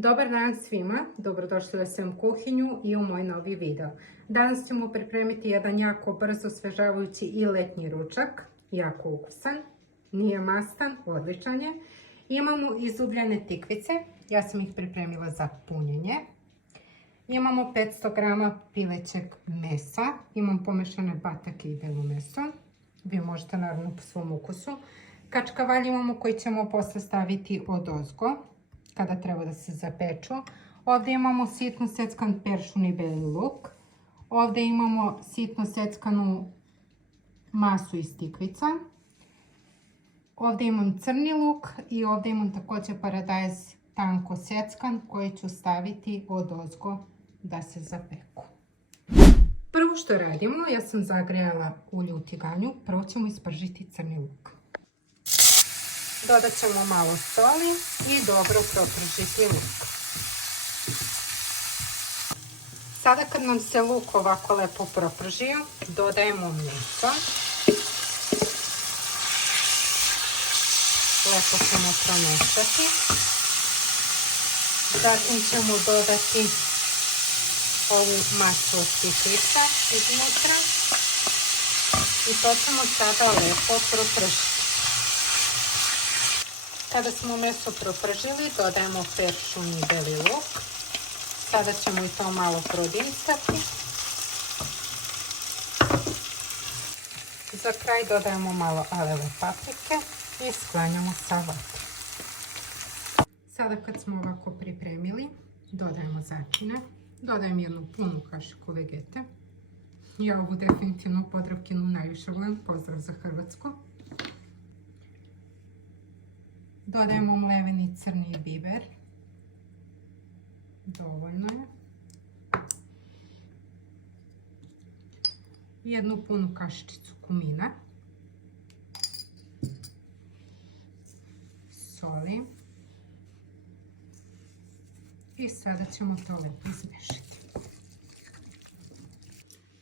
Dobar dan svima, dobrodošli u SM kuhinju i u moj novi video. Danas ćemo pripremiti jedan jako brzo osvežavajući i letnji ručak, jako ukusan, nije mastan, odličan je. Imamo izubljene tikvice, ja sam ih pripremila za punjenje. Imamo 500 g pilećeg mesa, imam pomešane batake i belo meso, vi možete naravno po svom ukusu. Kačkavalj imamo koji ćemo posle staviti odozgo kada treba da se zapeču. Ovdje imamo sitno seckan peršun i beli luk. Ovdje imamo sitno seckanu masu iz tikvica. Ovdje imam crni luk i ovdje imam također paradajz tanko seckan koji ću staviti odozgo da se zapeku. Prvo što radimo, ja sam zagrejala ulje u tiganju. Prvo ćemo ispržiti crni luk. Dodat ćemo malo soli i dobro propržiti luk. Sada kad nam se luk ovako lepo propržio, dodajemo meso. Lepo ćemo promešati. Zatim ćemo dodati ovu masu od tikvica iznutra. I to ćemo sada lepo propržiti. Kada smo meso propržili, dodajemo peršun i beli luk. Sada ćemo i to malo prodimcati. Za kraj dodajemo malo aleve paprike i sklanjamo sa vatre. Sada kad smo ovako pripremili, dodajemo začine. Dodajem jednu punu kašiku vegete. Ja ovu definitivno Podravkinu najviše volim, pozdrav za Hrvatsku. Dodajemo mleveni crni biber. Dovoljno je. Jednu punu kašičicu kumina. Soli. I sada ćemo to lepo izmešati.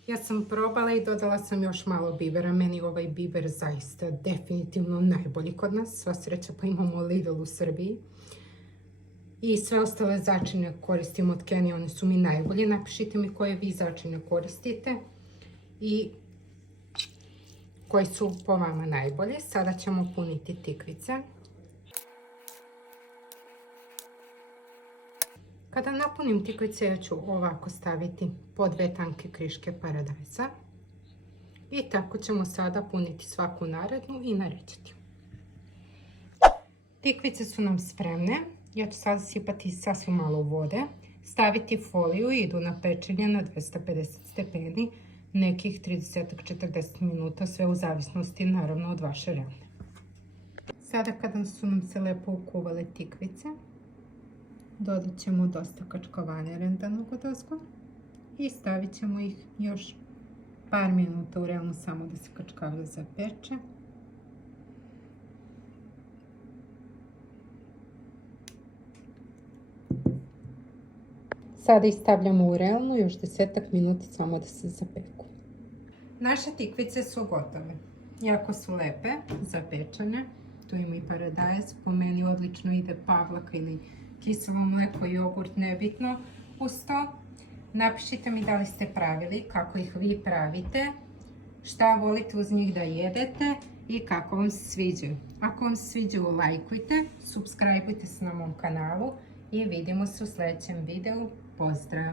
Ja sam probala i dodala sam još malo bibera. Meni ovaj biber zaista definitivno najbolji kod nas. Sva sreća pa imamo Lidl u Srbiji. I sve ostale začine koristim od Kenije, oni su mi najbolji. Napišite mi koje vi začine koristite i koji su po vama najbolji. Sada ćemo puniti tikvice. Kada napunim tikvice, ja ću ovako staviti po 2 tanke kriške paradajza. I tako ćemo sada puniti svaku narednu i naređati. Tikvice su nam spremne. Ja ću sada sipati sasvim malo vode. Staviti foliju i idu na pečenje na 250 stepeni. Nekih 30-40 minuta, sve u zavisnosti naravno od vaše rane. Sada kada su nam se lepo ukuvale tikvice, dodat ćemo dosta kačkovanja rendanog odozgo i stavit ćemo ih još par minuta u realno samo da se kačkavlje zapeče. Sada ih stavljamo u realno još 10 minuta samo da se zapeku. Naše tikvice su gotove. Jako su lepe, zapečene. Tu ima i paradajz, po meni odlično ide pavlaka ili kiselo mleko, jogurt, nebitno uz to. Napišite mi da li ste pravili, kako ih vi pravite, šta volite uz njih da jedete i kako vam se sviđaju. Ako vam se sviđaju, lajkujte, subscribeujte se na mom kanalu i vidimo se u sljedećem videu. Pozdrav!